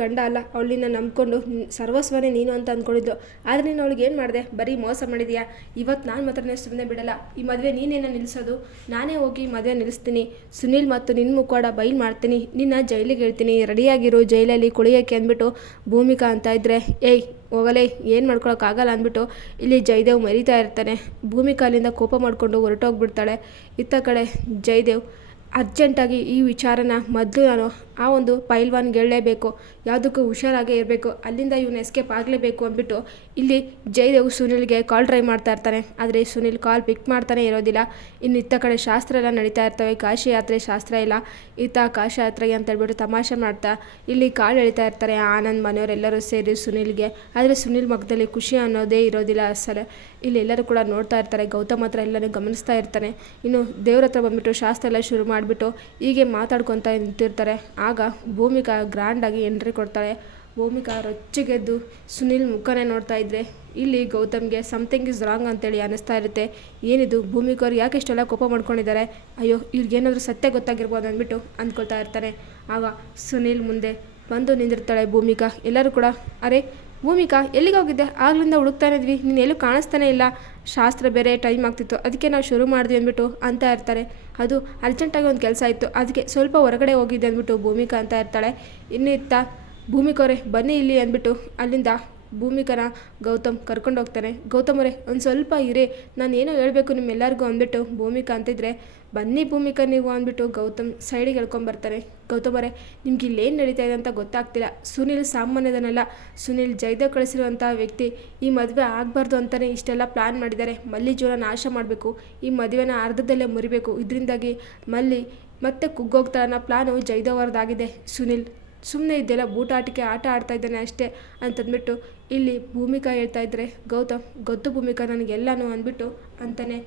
ಗಂಡ ಅಲ್ಲ, ಅವಳನ್ನ ನಂಬ್ಕೊಂಡು ಸರ್ವಸ್ವನೇ ನೀನು ಅಂತ ಅಂದ್ಕೊಂಡಿದ್ದು. ಆದರೆ ನೀನು ಅವಳಿಗೆ ಏನು ಮಾಡಿದೆ? ಬರೀ ಮೋಸ ಮಾಡಿದೀಯಾ. ಇವತ್ತು ನಾನು ಮಾತ್ರ ಸುಮ್ಮನೆ ಬಿಡಲ್ಲ. ಈ ಮದುವೆ ನೀನೇನ ನಿಲ್ಲಿಸೋದು? ನಾನೇ ಹೋಗಿ ಮದುವೆ ನಿಲ್ಲಿಸ್ತೀನಿ. ಸುನಿಲ್ ಮತ್ತು ನಿನ್ನ ಮುಖವಾಡ ಬೈಲ್ ಮಾಡ್ತೀನಿ. ನಿನ್ನ ಜೈಲಿಗೆ ಹೇಳ್ತೀನಿ. ರೆಡಿಯಾಗಿರೋ ಜೈಲಲ್ಲಿ ಕುಳಿಯೋಕ್ಕೆ ಅಂದ್ಬಿಟ್ಟು ಭೂಮಿಕಾ ಅಂತ ಇದ್ದರೆ, ಏಯ್ ಹೋಗಲೇ, ಏನು ಮಾಡ್ಕೊಳಕ್ಕಾಗಲ್ಲ ಅಂದ್ಬಿಟ್ಟು ಇಲ್ಲಿ ಜಯದೇವ್ ಮರಿತಾ ಇರ್ತಾನೆ. ಭೂಮಿಕಾ ಅಲ್ಲಿಂದ ಕೋಪ ಮಾಡಿಕೊಂಡು ಹೊರಟೋಗ್ಬಿಡ್ತಾಳೆ. ಇತ್ತ ಕಡೆ ಜಯದೇವ್ ಅರ್ಜೆಂಟಾಗಿ ಈ ವಿಚಾರನ ಮೊದಲು ನಾನು ಆ ಒಂದು ಪೈಲ್ವಾನ್ಗೆ ಹೇಳಲೇಬೇಕು, ಯಾವುದಕ್ಕೂ ಹುಷಾರಾಗೇ ಇರಬೇಕು, ಅಲ್ಲಿಂದ ಇವನು ಎಸ್ಕೇಪ್ ಆಗಲೇಬೇಕು ಅಂದ್ಬಿಟ್ಟು ಇಲ್ಲಿ ಜಯದೇವ್ ಸುನಿಲ್ಗೆ ಕಾಲ್ ಟ್ರೈ ಮಾಡ್ತಾ ಇರ್ತಾನೆ. ಆದರೆ ಸುನಿಲ್ ಕಾಲ್ ಪಿಕ್ ಮಾಡ್ತಾನೆ ಇರೋದಿಲ್ಲ. ಇನ್ನು ಇತ್ತ ಕಡೆ ಶಾಸ್ತ್ರ ಎಲ್ಲ ನಡೀತಾ ಇರ್ತವೆ. ಕಾಶಿ ಯಾತ್ರೆ ಶಾಸ್ತ್ರ ಇಲ್ಲ, ಇತ್ತ ಕಾಶಿ ಯಾತ್ರೆಗೆ ಅಂತ ಹೇಳ್ಬಿಟ್ಟು ತಮಾಷೆ ಮಾಡ್ತಾ ಇಲ್ಲಿ ಕಾಲ್ ಎಳಿತಾ ಇರ್ತಾರೆ ಆನಂದ್ ಮನೆಯವರೆಲ್ಲರೂ ಸೇರಿ ಸುನಿಲ್ಗೆ. ಆದರೆ ಸುನಿಲ್ ಮುಖದಲ್ಲಿ ಖುಷಿ ಅನ್ನೋದೇ ಇರೋದಿಲ್ಲ ಅಸಲೆ. ಇಲ್ಲಿ ಎಲ್ಲರೂ ಕೂಡ ನೋಡ್ತಾ ಇರ್ತಾರೆ. ಗೌತಮ್ ಹತ್ರ ಎಲ್ಲನೂ ಗಮನಿಸ್ತಾ ಇರ್ತಾನೆ. ಇನ್ನು ದೇವ್ರ ಹತ್ರ ಬಂದುಬಿಟ್ಟು ಶಾಸ್ತ್ರ ಎಲ್ಲ ಶುರು ಮಾಡಿಬಿಟ್ಟು ಹೀಗೆ ಮಾತಾಡ್ಕೊತಾ ನಿಂತಿರ್ತಾರೆ. ಆಗ ಭೂಮಿಕಾ ಗ್ರ್ಯಾಂಡಾಗಿ ಎಂಟ್ರಿ ಕೊಡ್ತಾಳೆ. ಭೂಮಿಕಾ ರೊಚ್ಚಿಗೆದ್ದು ಸುನಿಲ್ ಮುಖನೇ ನೋಡ್ತಾ ಇದ್ರೆ ಇಲ್ಲಿ ಗೌತಮ್ಗೆ ಸಮಥಿಂಗ್ ಇಸ್ ರಾಂಗ್ ಅಂತೇಳಿ ಅನ್ನಿಸ್ತಾ ಇರುತ್ತೆ. ಏನಿದು ಭೂಮಿಕಾ ಅವ್ರು ಯಾಕೆ ಇಷ್ಟೆಲ್ಲ ಕೋಪ ಮಾಡ್ಕೊಂಡಿದ್ದಾರೆ? ಅಯ್ಯೋ, ಇವ್ರಿಗೇನಾದರೂ ಸತ್ಯ ಗೊತ್ತಾಗಿರ್ಬೋದು ಅಂದ್ಬಿಟ್ಟು ಅಂದ್ಕೊಳ್ತಾ ಇರ್ತಾನೆ. ಆಗ ಸುನಿಲ್ ಮುಂದೆ ಬಂದು ನಿಂದಿರ್ತಾಳೆ ಭೂಮಿಕಾ. ಎಲ್ಲರೂ ಕೂಡ, ಅರೆ ಭೂಮಿಕಾ ಎಲ್ಲಿಗೆ ಹೋಗಿದ್ದೆ? ಆಗ್ಲಿಂದ ಹುಡುಕ್ತಾನೆ ಇದ್ವಿ, ನೀನು ಎಲ್ಲೂ ಕಾಣಿಸ್ತಾನೆ ಇಲ್ಲ. ಶಾಸ್ತ್ರ ಬೇರೆ ಟೈಮ್ ಆಗ್ತಿತ್ತು, ಅದಕ್ಕೆ ನಾವು ಶುರು ಮಾಡಿದ್ವಿ ಅಂದ್ಬಿಟ್ಟು ಅಂತ ಇರ್ತಾರೆ. ಅದು ಅರ್ಜೆಂಟಾಗಿ ಒಂದು ಕೆಲಸ ಇತ್ತು, ಅದಕ್ಕೆ ಸ್ವಲ್ಪ ಹೊರಗಡೆ ಹೋಗಿದ್ದೆ ಅಂದ್ಬಿಟ್ಟು ಭೂಮಿಕಾ ಅಂತ ಇರ್ತಾಳೆ. ಇನ್ನು ಇತ್ತ ಭೂಮಿಕವರೇ ಬನ್ನಿ ಇಲ್ಲಿ ಅಂದ್ಬಿಟ್ಟು ಅಲ್ಲಿಂದ ಭೂಮಿಕನ ಗೌತಮ್ ಕರ್ಕೊಂಡು ಹೋಗ್ತಾನೆ. ಗೌತಮ್ ಅವರೇ ಒಂದು ಸ್ವಲ್ಪ ಇರೇ, ನಾನು ಏನೋ ಹೇಳಬೇಕು ನಿಮ್ಮೆಲ್ಲರಿಗೂ ಅಂದ್ಬಿಟ್ಟು ಭೂಮಿಕಾ ಅಂತಿದ್ರೆ, ಬನ್ನಿ ಭೂಮಿಕಾ ನೀವು ಅಂದ್ಬಿಟ್ಟು ಗೌತಮ್ ಸೈಡಿಗೆ ಹೇಳ್ಕೊಂಬರ್ತಾರೆ. ಗೌತಮ್ ಅವರೇ ನಿಮ್ಗೆ ಇಲ್ಲೇನು ನಡೀತಾ ಇದೆ ಅಂತ ಗೊತ್ತಾಗ್ತಿಲ್ಲ. ಸುನಿಲ್ ಸಾಮಾನ್ಯದನ್ನೆಲ್ಲ, ಸುನಿಲ್ ಜಯದೇವ್ ಕಳಿಸಿರುವಂಥ ವ್ಯಕ್ತಿ. ಈ ಮದುವೆ ಆಗಬಾರ್ದು ಅಂತಲೇ ಇಷ್ಟೆಲ್ಲ ಪ್ಲ್ಯಾನ್ ಮಾಡಿದ್ದಾರೆ. ಮಲ್ಲಿ ಜೀವನ ನಾಶ ಮಾಡಬೇಕು, ಈ ಮದುವೆನ ಅರ್ಧದಲ್ಲೇ ಮುರಿಬೇಕು, ಇದರಿಂದಾಗಿ ಮಲ್ಲಿ ಮತ್ತೆ ಕುಗ್ಗೋಗ್ತಾಳೆ ಅನ್ನೋ ಪ್ಲ್ಯಾನು ಜಯದೇವ್ ಅವ್ರದ್ದಾಗಿದೆ. ಸುನಿಲ್ ಸುಮ್ಮನೆ ಇದೆಲ್ಲ ಬೂಟಾಟಿಕೆ ಆಟ ಆಡ್ತಾ ಇದ್ದಾನೆ ಅಷ್ಟೇ ಅಂತಂದ್ಬಿಟ್ಟು ಇಲ್ಲಿ ಭೂಮಿಕಾ ಹೇಳ್ತಾ ಇದ್ರೆ, ಗೌತಮ್ ಗೊತ್ತು ಭೂಮಿಕಾ ನನಗೆಲ್ಲನೂ ಅಂದ್ಬಿಟ್ಟು ಅಂತಾನೆ.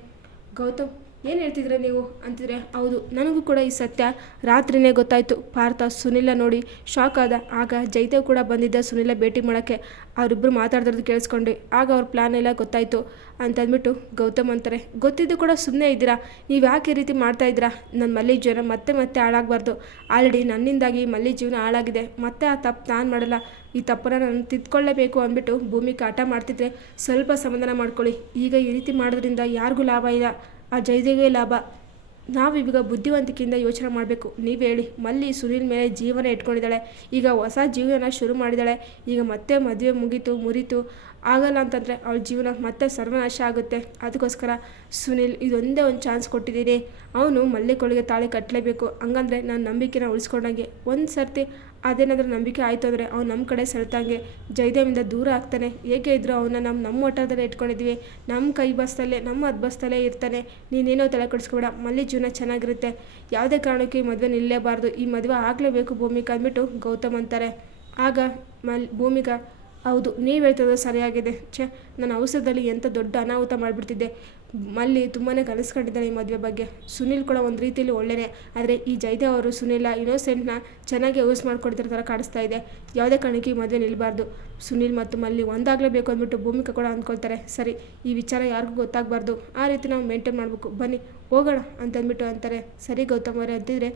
ಗೌತಮ್ ಏನು ಹೇಳ್ತಿದ್ರೆ ನೀವು ಅಂತಿದ್ರೆ, ಹೌದು ನನಗೂ ಕೂಡ ಈ ಸತ್ಯ ರಾತ್ರಿನೇ ಗೊತ್ತಾಯಿತು. ಪಾರ್ಥ ಸುನಿಲ ನೋಡಿ ಶಾಕ್ ಆದ. ಆಗ ಜಯದೇವ್ ಕೂಡ ಬಂದಿದ್ದ ಸುನಿಲ ಭೇಟಿ ಮಾಡೋಕ್ಕೆ. ಅವರಿಬ್ಬರು ಮಾತಾಡ್ದಿರೋದು ಕೇಳಿಸ್ಕೊಂಡು ಆಗ ಅವ್ರ ಪ್ಲ್ಯಾನ್ ಎಲ್ಲ ಗೊತ್ತಾಯಿತು ಅಂತಂದ್ಬಿಟ್ಟು ಗೌತಮ್ ಅಂತಾರೆ. ಗೊತ್ತಿದ್ದು ಕೂಡ ಸುಮ್ಮನೆ ಇದ್ದೀರಾ? ನೀವು ಯಾಕೆ ಈ ರೀತಿ ಮಾಡ್ತಾಯಿದ್ದೀರಾ? ನನ್ನ ಮಲ್ಲಿ ಜೀವನ ಮತ್ತೆ ಹಾಳಾಗಬಾರ್ದು. ಆಲ್ರೆಡಿ ನನ್ನಿಂದಾಗಿ ಮಲ್ಲಿ ಜೀವನ ಹಾಳಾಗಿದೆ. ಮತ್ತೆ ಆ ತಪ್ಪು ನಾನು ಮಾಡಲ್ಲ. ಈ ತಪ್ಪನ್ನು ನಾನು ತಿದ್ಕೊಳ್ಳೇಬೇಕು ಅಂದ್ಬಿಟ್ಟು ಭೂಮಿಕಾ ಆಟ ಮಾಡ್ತಿದ್ರೆ, ಸ್ವಲ್ಪ ಸಮಾಧಾನ ಮಾಡ್ಕೊಳ್ಳಿ. ಈಗ ಈ ರೀತಿ ಮಾಡೋದ್ರಿಂದ ಯಾರಿಗೂ ಲಾಭ ಇಲ್ಲ, ಆ ಜಯದೇವೇ ಲಾಭ. ನಾವೀಗ ಬುದ್ಧಿವಂತಿಕೆಯಿಂದ ಯೋಚನೆ ಮಾಡಬೇಕು. ನೀವು ಹೇಳಿ, ಮಲ್ಲಿ ಸುನಿಲ್ ಮೇಲೆ ಜೀವನ ಇಟ್ಕೊಂಡಿದ್ದಾಳೆ, ಈಗ ಹೊಸ ಜೀವನ ಶುರು ಮಾಡಿದ್ದಾಳೆ. ಈಗ ಮತ್ತೆ ಮದುವೆ ಮುರಿತು ಆಗಲ್ಲ ಅಂತಂದರೆ ಅವಳ ಜೀವನ ಮತ್ತೆ ಸರ್ವನಾಶ ಆಗುತ್ತೆ. ಅದಕ್ಕೋಸ್ಕರ ಸುನಿಲ್ ಇದೊಂದೇ ಒಂದು ಚಾನ್ಸ್ ಕೊಟ್ಟಿದ್ದೀನಿ. ಅವನು ಮಲ್ಲಿ ಕೊಳಿಗೆ ತಾಳಿ ಕಟ್ಟಲೇಬೇಕು. ಹಂಗಂದರೆ ನಾನು ನಂಬಿಕೆನ ಉಳಿಸ್ಕೊಂಡಂಗೆ. ಒಂದು ಸರ್ತಿ ಅದೇನಾದರೂ ನಂಬಿಕೆ ಆಯಿತು ಅಂದರೆ ಅವ್ನು ನಮ್ಮ ಕಡೆ ಸೆಳೆತಂಗೆ ಜಯದೇವಿಂದ ದೂರ ಆಗ್ತಾನೆ. ಹೇಗೆ ಇದ್ದರೂ ಅವನ್ನ ನಮ್ಮ ಒಟ್ಟದಲ್ಲೇ ಇಟ್ಕೊಂಡಿದ್ವಿ, ನಮ್ಮ ಕೈ ಬಸ್ತಲ್ಲೇ ನಮ್ಮ ಹದ್ದು ಬಸ್ತಲ್ಲೇ ಇರ್ತಾನೆ. ನೀನೇನೋ ತಲೆ ಕೆಡಿಸ್ಕೊಬೇಡ, ಮಲ್ಲಿ ಜೀವನ ಚೆನ್ನಾಗಿರುತ್ತೆ. ಯಾವುದೇ ಕಾರಣಕ್ಕೂ ಈ ಮದುವೆ ನಿಲ್ಲಲೇಬಾರ್ದು, ಈ ಮದುವೆ ಆಗಲೇಬೇಕು ಭೂಮಿಕಾ ಅಂದ್ಬಿಟ್ಟು ಗೌತಮ್ ಅಂತಾರೆ. ಆಗ ಭೂಮಿಕಾ, ಹೌದು ನೀವು ಹೇಳ್ತಿರೋದು ಸರಿಯಾಗಿದೆ. ನನ್ನ ಔಷಧದಲ್ಲಿ ಎಂಥ ದೊಡ್ಡ ಅನಾಹುತ ಮಾಡಿಬಿಡ್ತಿದ್ದೆ. ಮಲ್ಲಿ ತುಂಬಾ ಕನಸ್ಕೊಂಡಿದ್ದಾಳೆ ಈ ಮದುವೆ ಬಗ್ಗೆ. ಸುನಿಲ್ ಕೂಡ ಒಂದು ರೀತಿಯಲ್ಲಿ ಒಳ್ಳೆಯೇ, ಆದರೆ ಈ ಜಯದೇವ್ ಅವರು ಸುನಿಲ ಇನ್ನೋಸೆಂಟ್ನ ಚೆನ್ನಾಗಿ ಯೂಸ್ ಮಾಡ್ಕೊಡ್ತಿರೋ ಥರ ಕಾಣಿಸ್ತಾ ಇದೆ. ಯಾವುದೇ ಕಾರಣಕ್ಕೆ ಈ ಮದುವೆ ನಿಲ್ಲಬಾರ್ದು, ಸುನಿಲ್ ಮತ್ತು ಮಲ್ಲಿ ಒಂದಾಗಲೇಬೇಕು ಅಂದ್ಬಿಟ್ಟು ಭೂಮಿಕಾ ಕೂಡ ಅಂದ್ಕೊಳ್ತಾರೆ. ಸರಿ, ಈ ವಿಚಾರ ಯಾರಿಗೂ ಗೊತ್ತಾಗಬಾರ್ದು, ಆ ರೀತಿ ನಾವು ಮೇಂಟೈನ್ ಮಾಡಬೇಕು, ಬನ್ನಿ ಹೋಗೋಣ ಅಂತಂದ್ಬಿಟ್ಟು ಅಂತಾರೆ. ಸರಿ ಗೌತಮ್ ಅವರೇ ಅಂತಿದ್ರೆ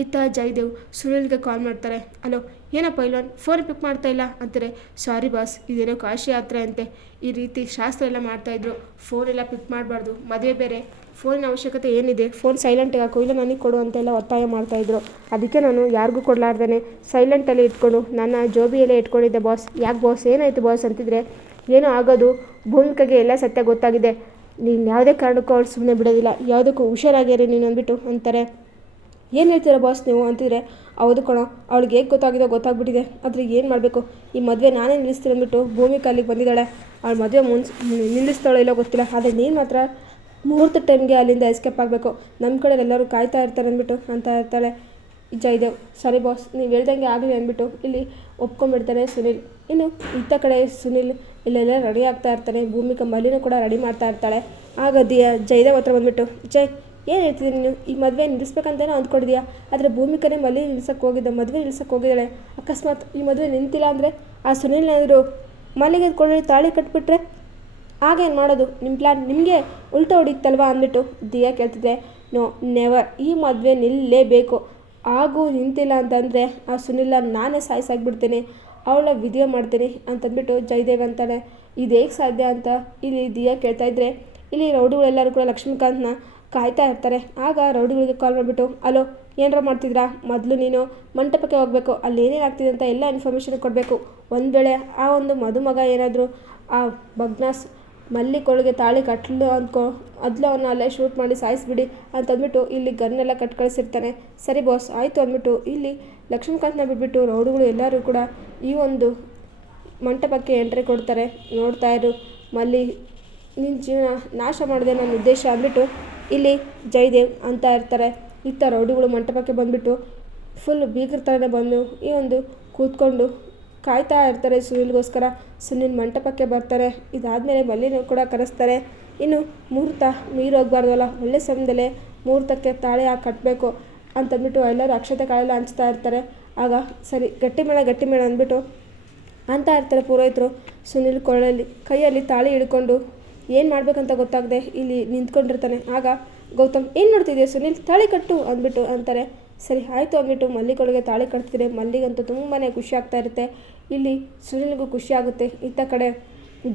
ಇತ್ತ ಜಯದೇವ್ ಸುನಿಲ್ಗೆ ಕಾಲ್ ಮಾಡ್ತಾರೆ. ಹಲೋ ಏನಪ್ಪ ಇಲ್ವನ್ ಫೋನ್ ಪಿಕ್ ಮಾಡ್ತಾ ಇಲ್ಲ ಅಂತಾರೆ. ಸಾರಿ ಬಾಸ್, ಇದೇನೋ ಕಾಶಿ ಯಾತ್ರೆ ಅಂತೆ, ಈ ರೀತಿ ಶಾಸ್ತ್ರ ಎಲ್ಲ ಮಾಡ್ತಾಯಿದ್ರು, ಫೋನೆಲ್ಲ ಪಿಕ್ ಮಾಡಬಾರ್ದು, ಮದುವೆ ಬೇರೆ, ಫೋನಿನ ಅವಶ್ಯಕತೆ ಏನಿದೆ, ಫೋನ್ ಸೈಲೆಂಟಿಗೆ ಹಾಕು, ಇಲ್ಲ ನನಗೆ ಕೊಡು ಅಂತೆಲ್ಲ ಒತ್ತಾಯ ಮಾಡ್ತಾಯಿದ್ರು. ಅದಕ್ಕೆ ನಾನು ಯಾರಿಗೂ ಕೊಡಲಾರ್ದೇ ಸೈಲೆಂಟಲ್ಲಿ ಇಟ್ಕೊಂಡು ನನ್ನ ಜೋಬಿಯಲ್ಲೇ ಇಟ್ಕೊಂಡಿದ್ದೆ ಬಾಸ್. ಯಾಕೆ ಬಾಸ್ ಏನಾಯಿತು ಬಾಸ್ ಅಂತಿದ್ರೆ, ಏನೋ ಆಗೋದು ಭೂಮಿಕೆಗೆ ಎಲ್ಲ ಸತ್ಯ ಗೊತ್ತಾಗಿದೆ, ನೀನು ಯಾವುದೇ ಕಾರಣಕ್ಕೂ ಅವ್ಳು ಸುಮ್ಮನೆ ಬಿಡೋದಿಲ್ಲ, ಯಾವುದಕ್ಕೂ ಹುಷಾರಾಗಿರಿ ನೀನು ಅಂದ್ಬಿಟ್ಟು ಅಂತಾರೆ. ಏನು ಹೇಳ್ತೀರಾ ಬಾಸ್ ನೀವು ಅಂತಿದ್ರೆ, ಹೌದು ಕಣೋ, ಅವಳಿಗೆ ಹೇಗೆ ಗೊತ್ತಾಗ್ಬಿಟ್ಟಿದೆ. ಆದರೆ ಏನು ಮಾಡಬೇಕು, ಈ ಮದುವೆ ನಾನೇ ನಿಲ್ಲಿಸ್ತೀನಿ ಅಂದ್ಬಿಟ್ಟು ಭೂಮಿಕಾ ಅಲ್ಲಿಗೆ ಬಂದಿದ್ದಾಳೆ. ಅವಳು ಮದುವೆ ನಿಲ್ಲಿಸ್ತಾಳೋ ಇಲ್ಲೋ ಗೊತ್ತಿಲ್ಲ, ಆದರೆ ನೀನು ಮಾತ್ರ ಮುಹೂರ್ತ ಟೈಮ್ಗೆ ಅಲ್ಲಿಂದ ಎಸ್ಕೇಪ್ ಆಗಬೇಕು. ನಮ್ಮ ಕಡೆ ಎಲ್ಲರೂ ಕಾಯ್ತಾ ಇರ್ತಾರೆ ಅಂದ್ಬಿಟ್ಟು ಅಂತ ಇರ್ತಾಳೆ ಜಯದೇವ್. ಸರಿ ಬಾಸ್, ನೀವು ಹೇಳ್ದಂಗೆ ಆಗಲಿ ಅಂದ್ಬಿಟ್ಟು ಇಲ್ಲಿ ಒಪ್ಕೊಂಡ್ಬಿಡ್ತಾನೆ ಸುನಿಲ್. ಇನ್ನು ಇತ್ತ ಕಡೆ ಸುನಿಲ್ ಇಲ್ಲೆಲ್ಲ ರೆಡಿ ಆಗ್ತಾ ಇರ್ತಾನೆ. ಭೂಮಿಕಾ ಮಲ್ಲಿನೂ ಕೂಡ ರೆಡಿ ಮಾಡ್ತಾ ಇರ್ತಾಳೆ. ಆಗ ಜಯದೇವ್ ಹತ್ರ ಬಂದುಬಿಟ್ಟು, ಏನು ಹೇಳ್ತಿದ್ದೀನಿ ನೀನು, ಈ ಮದುವೆ ನಿಲ್ಲಿಸ್ಬೇಕಂತೇನೋ ಅಂದ್ಕೊಂಡಿದ್ಯಾ, ಆದರೆ ಭೂಮಿಕನೇ ಮಲ್ಲಿ ಮದುವೆ ನಿಲ್ಸಕ್ಕೆ ಹೋಗಿದ್ದಾಳೆ. ಅಕಸ್ಮಾತ್ ಈ ಮದುವೆ ನಿಂತಿಲ್ಲ ಅಂದರೆ ಆ ಸುನಿಲ್ನಾದರೂ ಮಲ್ಲಿಗೆ ಕೊಳ್ಳಿ ತಾಳಿ ಕಟ್ಬಿಟ್ರೆ ಆಗೇನು ಮಾಡೋದು, ನಿಮ್ಮ ಪ್ಲ್ಯಾನ್ ನಿಮಗೆ ಉಲ್ಟಾ ಹೊಡಿತಲ್ವಾ ಅಂದ್ಬಿಟ್ಟು ದಿಯಾ ಕೇಳ್ತಿದ್ದೆ. ನೋ ನೆವರ್, ಈ ಮದುವೆ ನಿಲ್ಲಲೇಬೇಕು. ಹಾಗೂ ನಿಂತಿಲ್ಲ ಅಂತಂದರೆ ಆ ಸುನಿಲ್ನ ನಾನೇ ಸಾಯಿಸಾಕ್ಬಿಡ್ತೀನಿ, ಅವಳ ವಿಡಿಯೋ ಮಾಡ್ತೀನಿ ಅಂತಂದ್ಬಿಟ್ಟು ಜಯದೇವ್ ಅಂತಾನೆ. ಇದು ಹೇಗೆ ಸಾಧ್ಯ ಅಂತ ಇಲ್ಲಿ ದಿಯಾ ಕೇಳ್ತಾ ಇದ್ರೆ ಇಲ್ಲಿ ರೌಡಿಗಳೆಲ್ಲರೂ ಕೂಡ ಲಕ್ಷ್ಮೀಕಾಂತ್ನ ಕಾಯ್ತಾ ಇರ್ತಾರೆ. ಆಗ ರೌಡಿಗಳಿಗೆ ಕಾಲ್ ಮಾಡಿಬಿಟ್ಟು, ಅಲೋ ಏನಾರ ಮಾಡ್ತಿದ್ರಾ, ಮೊದಲು ನೀನು ಮಂಟಪಕ್ಕೆ ಹೋಗಬೇಕು, ಅಲ್ಲಿ ಏನೇನು ಆಗ್ತಿದೆ ಅಂತ ಎಲ್ಲ ಇನ್ಫಾರ್ಮೇಷನ್ ಕೊಡಬೇಕು. ಒಂದು ವೇಳೆ ಆ ಒಂದು ಮದುಮಗ ಏನಾದರೂ ಆ ಬಗ್ನಾಸ್ ಮಲ್ಲಿಕೊಳಗೆ ತಾಳಿ ಕಟ್ಲು ಅಂದ್ಕೊ ಅದ್ಲು ಅವನ್ನ ಅಲ್ಲೇ ಶೂಟ್ ಮಾಡಿ ಸಾಯಿಸ್ಬಿಡಿ ಅಂತಂದ್ಬಿಟ್ಟು ಇಲ್ಲಿ ಗನ್ನೆಲ್ಲ ಕಟ್ ಕಳಿಸಿರ್ತಾನೆ. ಸರಿ ಬಾಸ್ ಆಯಿತು ಅಂದ್ಬಿಟ್ಟು ಇಲ್ಲಿ ಲಕ್ಷ್ಮೀಕಾಂತ್ನ ಬಿಟ್ಬಿಟ್ಟು ರೌಡಿಗಳು ಎಲ್ಲರೂ ಕೂಡ ಈ ಒಂದು ಮಂಟಪಕ್ಕೆ ಎಂಟ್ರಿ ಕೊಡ್ತಾರೆ. ನೋಡ್ತಾ ಇರು ಮಲ್ಲಿ, ನಿನ್ನ ಜೀವನ ನಾಶ ಮಾಡಿದೆ ನನ್ನ ಉದ್ದೇಶ ಅಂದ್ಬಿಟ್ಟು ಇಲ್ಲಿ ಜಯದೇವ್ ಅಂತ ಇರ್ತಾರೆ. ಇತ್ತ ರೌಡಿಗಳು ಮಂಟಪಕ್ಕೆ ಬಂದುಬಿಟ್ಟು ಫುಲ್ ಬೀಗ್ರ ಥರನೇ ಬಂದು ಈ ಒಂದು ಕೂತ್ಕೊಂಡು ಕಾಯ್ತಾ ಇರ್ತಾರೆ ಸುನಿಲ್ಗೋಸ್ಕರ. ಸುನಿಲ್ ಮಂಟಪಕ್ಕೆ ಬರ್ತಾರೆ. ಇದಾದಮೇಲೆ ಮಲ್ಲಿನೂ ಕೂಡ ಕರೆಸ್ತಾರೆ. ಇನ್ನು ಮುಹೂರ್ತ ಮೀರೋಗ್ಬಾರ್ದಲ್ಲ, ಒಳ್ಳೆ ಸಮಯದಲ್ಲೇ ಮುಹೂರ್ತಕ್ಕೆ ತಾಳಿ ಹಾಕಿ ಕಟ್ಟಬೇಕು ಅಂತಂದ್ಬಿಟ್ಟು ಎಲ್ಲರೂ ಅಕ್ಷತೆ ಕಾಳೆಲ್ಲ ಹಂಚ್ತಾ ಇರ್ತಾರೆ. ಆಗ ಸರಿ ಗಟ್ಟಿ ಮೇಳ ಅಂದ್ಬಿಟ್ಟು ಅಂತ ಇರ್ತಾರೆ ಪುರೋಹಿತರು. ಸುನಿಲ್ ಕೊಳ್ಳಲ್ಲಿ ಕೈಯಲ್ಲಿ ತಾಳಿ ಹಿಡ್ಕೊಂಡು ಏನು ಮಾಡಬೇಕಂತ ಗೊತ್ತಾಗದೆ ಇಲ್ಲಿ ನಿಂತ್ಕೊಂಡಿರ್ತಾನೆ. ಆಗ ಗೌತಮ್ ಏನು ನೋಡ್ತಿದ್ಯಾ ಸುನಿಲ್, ತಾಳಿ ಕಟ್ಟು ಅಂದ್ಬಿಟ್ಟು ಅಂತಾರೆ. ಸರಿ ಆಯಿತು ಅಂದ್ಬಿಟ್ಟು ಮಲ್ಲಿಗೊಳಗೆ ತಾಳಿ ಕಟ್ತಿದ್ರೆ ಮಲ್ಲಿಗಂತೂ ತುಂಬಾ ಖುಷಿ ಆಗ್ತಾ ಇರುತ್ತೆ. ಇಲ್ಲಿ ಸುನಿಲ್ಗೂ ಖುಷಿ ಆಗುತ್ತೆ. ಇತ್ತ ಕಡೆ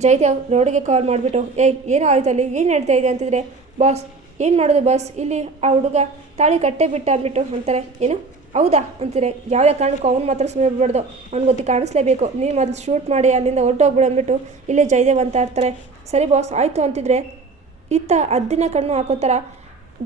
ಜಯದೇವ್ ರೋಡಿಗೆ ಕಾಲ್ ಮಾಡಿಬಿಟ್ಟು ಏನೋ ಆಯ್ತು ಅಲ್ಲಿ ಏನು ಹೇಳ್ತಾ ಇದೆ ಅಂತಿದ್ರೆ, ಬಾಸ್ ಏನು ಮಾಡೋದು ಬಾಸ್, ಇಲ್ಲಿ ಆ ಹುಡುಗ ತಾಳಿ ಕಟ್ಟೇ ಬಿಟ್ಟ ಅಂದ್ಬಿಟ್ಟು ಅಂತಾರೆ. ಏನು ಹೌದಾ ಅಂತೀರಿ, ಯಾವುದೇ ಕಾರಣಕ್ಕೂ ಅವ್ನು ಮಾತ್ರ ಸುಮ್ಮನೆ ಬಿಡಬಾರ್ದು, ಅವ್ನು ಗೊತ್ತಿ ಕಾಣಿಸ್ಲೇಬೇಕು, ನೀನು ಮೊದಲು ಶೂಟ್ ಮಾಡಿ ಅಲ್ಲಿಂದ ಹೊರಟೋಗ್ಬಿಡು ಅಂದ್ಬಿಟ್ಟು ಇಲ್ಲೇ ಜಯದೇವ್ ಅಂತ ಇರ್ತಾರೆ. ಸರಿ ಬಾಸ್ ಆಯಿತು ಅಂತಿದ್ರೆ ಇತ್ತ ಅದ್ದಿನ ಕಣ್ಣು ಹಾಕೋ ಥರ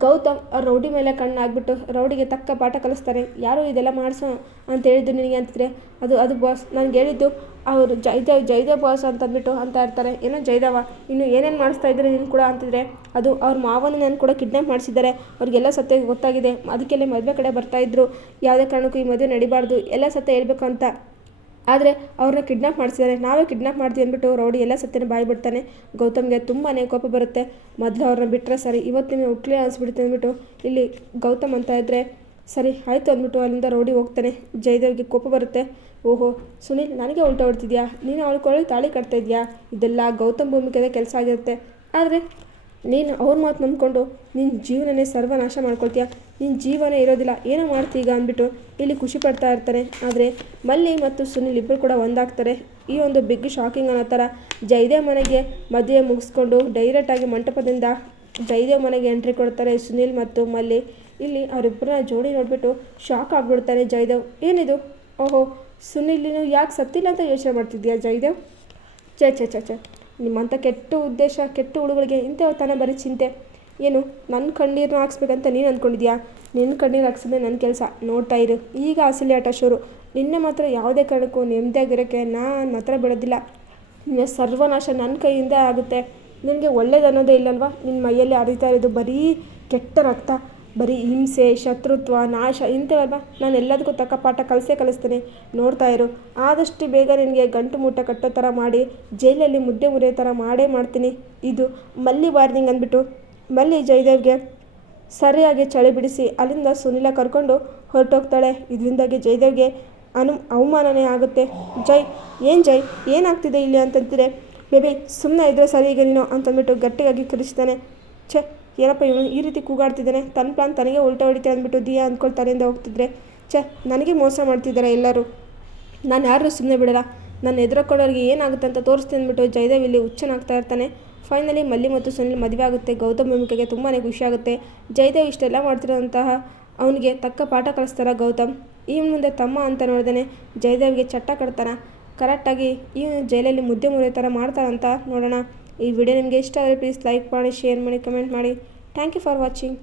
ಗೌತಮ್ ಆ ರೌಡಿ ಮೇಲೆ ಕಣ್ಣು ಹಾಕ್ಬಿಟ್ಟು ರೌಡಿಗೆ ತಕ್ಕ ಪಾಠ ಕಲಿಸ್ತಾರೆ. ಯಾರು ಇದೆಲ್ಲ ಮಾಡಿಸೋ ಅಂತ ಹೇಳಿದ್ದು ನಿನಗೆ ಅಂತಿದ್ರೆ, ಅದು ಬಾಸ್ ನನಗೆ ಹೇಳಿದ್ದು ಅವರು ಜಯದೇವ್ ಬಾಸ್ ಅಂತಂದ್ಬಿಟ್ಟು ಅಂತ ಇರ್ತಾರೆ. ಏನೋ ಜಯದೇವ ಇನ್ನು ಏನೇನು ಮಾಡಿಸ್ತಾ ಇದ್ದಾರೆ ನೀನು ಕೂಡ ಅಂತಿದ್ರೆ, ಅದು ಅವ್ರ ಮಾವನ ನಾನು ಕೂಡ ಕಿಡ್ನಾಪ್ ಮಾಡಿಸಿದ್ದಾರೆ, ಅವ್ರಿಗೆಲ್ಲ ಸತ್ಯ ಗೊತ್ತಾಗಿದೆ, ಅದಕ್ಕೆಲ್ಲ ಮದುವೆ ಕಡೆ ಬರ್ತಾಯಿದ್ರು, ಯಾವುದೇ ಕಾರಣಕ್ಕೂ ಈ ಮದುವೆ ನಡಿಬಾರ್ದು, ಎಲ್ಲ ಸತ್ಯ ಹೇಳ್ಬೇಕು ಅಂತ, ಆದರೆ ಅವ್ರನ್ನ ಕಿಡ್ನಾಪ್ ಮಾಡಿಸಿದ್ದಾರೆ, ನಾವೇ ಕಿಡ್ನಾಪ್ ಮಾಡ್ತೀವಿ ಅಂದ್ಬಿಟ್ಟು ರೌಡಿ ಎಲ್ಲ ಸತ್ಯನ ಬಾಯಿ ಬಿಡ್ತಾನೆ. ಗೌತಮ್ಗೆ ತುಂಬಾ ಕೋಪ ಬರುತ್ತೆ. ಮೊದಲು ಅವ್ರನ್ನ ಬಿಟ್ಟರೆ ಸರಿ, ಇವತ್ತು ನಿಮಗೆ ಹುಟ್ಲೇ ಅನಿಸ್ಬಿಡುತ್ತೆ ಅಂದ್ಬಿಟ್ಟು ಇಲ್ಲಿ ಗೌತಮ್ ಅಂತ ಇದ್ದರೆ ಸರಿ ಆಯಿತು ಅಂದ್ಬಿಟ್ಟು ಅಲ್ಲಿಂದ ರೌಡಿ ಹೋಗ್ತಾನೆ. ಜಯದೇವ್ಗೆ ಕೋಪ ಬರುತ್ತೆ. ಓಹೋ ಸುನಿಲ್ ನನಗೆ ಉಲ್ಟಾ ಹೊಡ್ತಿದ್ಯಾ, ನೀನು ಅವಳು ಕೊಳಗೆ ತಾಳಿ ಕಟ್ತಾ ಇದೆಯಾ, ಇದೆಲ್ಲ ಗೌತಮ್ ಭೂಮಿಕೆದೇ ಕೆಲಸ ಆಗಿರುತ್ತೆ, ಆದರೆ ನೀನು ಅವ್ರ ಮಾತು ನಂಬ್ಕೊಂಡು ನಿನ್ನ ಜೀವನನೇ ಸರ್ವನಾಶ ಮಾಡ್ಕೊಳ್ತೀಯ, ನಿನ್ನ ಜೀವನ ಇರೋದಿಲ್ಲ, ಏನೋ ಮಾಡ್ತೀಗ ಅಂದ್ಬಿಟ್ಟು ಇಲ್ಲಿ ಖುಷಿ ಪಡ್ತಾ ಇರ್ತಾರೆ. ಆದರೆ ಮಲ್ಲಿ ಮತ್ತು ಸುನಿಲ್ ಇಬ್ಬರು ಕೂಡ ಒಂದಾಗ್ತಾರೆ. ಈ ಒಂದು ಬಿಗ್ ಶಾಕಿಂಗ್ ಅನ್ನೋ ಥರ ಜಯದೇವ್ ಮನೆಗೆ ಮದುವೆ ಮುಗಿಸ್ಕೊಂಡು ಡೈರೆಕ್ಟಾಗಿ ಮಂಟಪದಿಂದ ಜಯದೇವ್ ಮನೆಗೆ ಎಂಟ್ರಿ ಕೊಡ್ತಾರೆ ಸುನಿಲ್ ಮತ್ತು ಮಲ್ಲಿ. ಇಲ್ಲಿ ಅವರಿಬ್ಬರನ್ನ ಜೋಡಿ ನೋಡಿಬಿಟ್ಟು ಶಾಕ್ ಆಗಿಬಿಡ್ತಾನೆ ಜಯದೇವ್. ಏನಿದು, ಓಹೋ ಸುನಿಲ್ ನೀನು ಯಾಕೆ ಸತ್ತಿಲ್ಲ ಅಂತ ಯೋಚನೆ ಮಾಡ್ತಿದ್ಯಾ ಜಯದೇವ್, ಛೇ ನಿಮ್ಮಂಥ ಕೆಟ್ಟ ಉದ್ದೇಶ, ಕೆಟ್ಟ ಹುಡುಗರಿಗೆ ಇಂಥವು ತಾನೇ ಬರೀ ಚಿಂತೆ. ಏನು ನನ್ನ ಕಣ್ಣೀರನ್ನ ಹಾಕ್ಸ್ಬೇಕಂತ ನೀನು ಅಂದ್ಕೊಂಡಿದ್ಯಾ, ನಿನ್ನ ಕಣ್ಣೀರು ಹಾಕ್ಸಿದ್ರೆ ನನ್ನ ಕೆಲಸ, ನೋಡ್ತಾ ಇರು ಈಗ ಅಸಲಿ ಆಟ ಶುರು, ನಿನ್ನೆ ಮಾತ್ರ ಯಾವುದೇ ಕಾರಣಕ್ಕೂ ನೆಮ್ಮದಿಯಾಗಿರೋಕ್ಕೆ ನಾನು ಮಾತ್ರ ಬಿಡೋದಿಲ್ಲ, ನಿನ್ನ ಸರ್ವನಾಶ ನನ್ನ ಕೈಯಿಂದ ಆಗುತ್ತೆ. ನಿನಗೆ ಒಳ್ಳೇದು ಅನ್ನೋದೇ ಇಲ್ಲಲ್ವಾ, ನಿನ್ನ ಮೈಯಲ್ಲಿ ಹರಿತಾ ಇರೋದು ಬರೀ ಕೆಟ್ಟ ರಕ್ತ, ಬರೀ ಹಿಂಸೆ, ಶತ್ರುತ್ವ, ನಾಶ ಇಂಥವಲ್ವ, ನಾನು ಎಲ್ಲದಕ್ಕೂ ತಕ್ಕ ಪಾಠ ಕಲಿಸ್ತೇನೆ, ನೋಡ್ತಾ ಇರು. ಆದಷ್ಟು ಬೇಗ ನಿನಗೆ ಗಂಟು ಮೂಟೆ ಕಟ್ಟೋ ಥರ ಮಾಡಿ ಜೈಲಲ್ಲಿ ಮುದ್ದೆ ಮುರಿಯೋ ಥರ ಮಾಡೇ ಮಾಡ್ತೀನಿ. ಇದು ಮಲ್ಲಿ ವಾರ್ನಿಂಗ್ ಅಂದ್ಬಿಟ್ಟು ಮಲ್ಲಿ ಜಯದೇವ್ಗೆ ಸರಿಯಾಗಿ ಚಳಿ ಬಿಡಿಸಿ ಅಲ್ಲಿಂದ ಸುನಿಲ ಕರ್ಕೊಂಡು ಹೊರಟೋಗ್ತಾಳೆ. ಇದರಿಂದಾಗಿ ಜಯದೇವ್ಗೆ ಅವಮಾನನೇ ಆಗುತ್ತೆ. ಜೈ ಏನಾಗ್ತಿದೆ ಇಲ್ಲಿ ಅಂತಂತಿದ್ರೆ, ಬೇಬಿ ಸುಮ್ಮನೆ ಇದ್ರೆ ಸರಿ ಈಗ ನೀನು ಅಂತಂದ್ಬಿಟ್ಟು ಗಟ್ಟಿಯಾಗಿ ಕಿರಿಸ್ತಾನೆ. ಏನಪ್ಪ ಇವನು ಈ ರೀತಿ ಕೂಗಾಡ್ತಿದ್ದಾನೆ, ತನ್ನ ಪ್ಲಾನ್ ತನಗೆ ಉಲ್ಟಾ ಹೊಡಿತೆ ಅಂದ್ಬಿಟ್ಟು ದಿಯಾ ಅಂದ್ಕೊಳ್ತಾನೆಯಿಂದ ಹೋಗ್ತಿದ್ರೆ, ನನಗೆ ಮೋಸ ಮಾಡ್ತಿದ್ದಾರೆ ಎಲ್ಲರೂ, ನಾನು ಯಾರು ಸುಮ್ಮನೆ ಬಿಡಲ್ಲ, ನಾನು ಎದುರುಕೊಳ್ಳೋರಿಗೆ ಏನಾಗುತ್ತೆ ಅಂತ ತೋರಿಸ್ತೀನಿ ಅಂದ್ಬಿಟ್ಟು ಜಯದೇವ್ ಇಲ್ಲಿ ಹುಚ್ಚನಾಗ್ತಾ ಇರ್ತಾನೆ. ಫೈನಲಿ ಮಲ್ಲಿ ಮತ್ತು ಸುನಿಲ್ ಮದುವೆ ಆಗುತ್ತೆ. ಗೌತಮ್ ಭೂಮಿಕೆಗೆ ತುಂಬಾ ಖುಷಿಯಾಗುತ್ತೆ. ಜಯದೇವ್ ಇಷ್ಟೆಲ್ಲ ಮಾಡ್ತಿರೋಂತಹ ಅವನಿಗೆ ತಕ್ಕ ಪಾಠ ಕಲಿಸ್ತಾರ ಗೌತಮ್. ಈ ಮುಂದೆ ತಮ್ಮ ಅಂತ ನೋಡ್ದೇ ಜಯದೇವ್ಗೆ ಚಟ್ಟ ಕಟ್ತಾನ. ಕರೆಕ್ಟಾಗಿ ಈ ಜೈಲಲ್ಲಿ ಮುದ್ದೆ ಮುರಿಯೋ ಥರ ಮಾಡ್ತಾರಂತ ನೋಡೋಣ. ಈ ವಿಡಿಯೋ ನಿಮಗೆ ಇಷ್ಟ ಆದರೆ ಪ್ಲೀಸ್ ಲೈಕ್ ಮಾಡಿ, ಶೇರ್ ಮಾಡಿ, ಕಮೆಂಟ್ ಮಾಡಿ. Thank you for watching.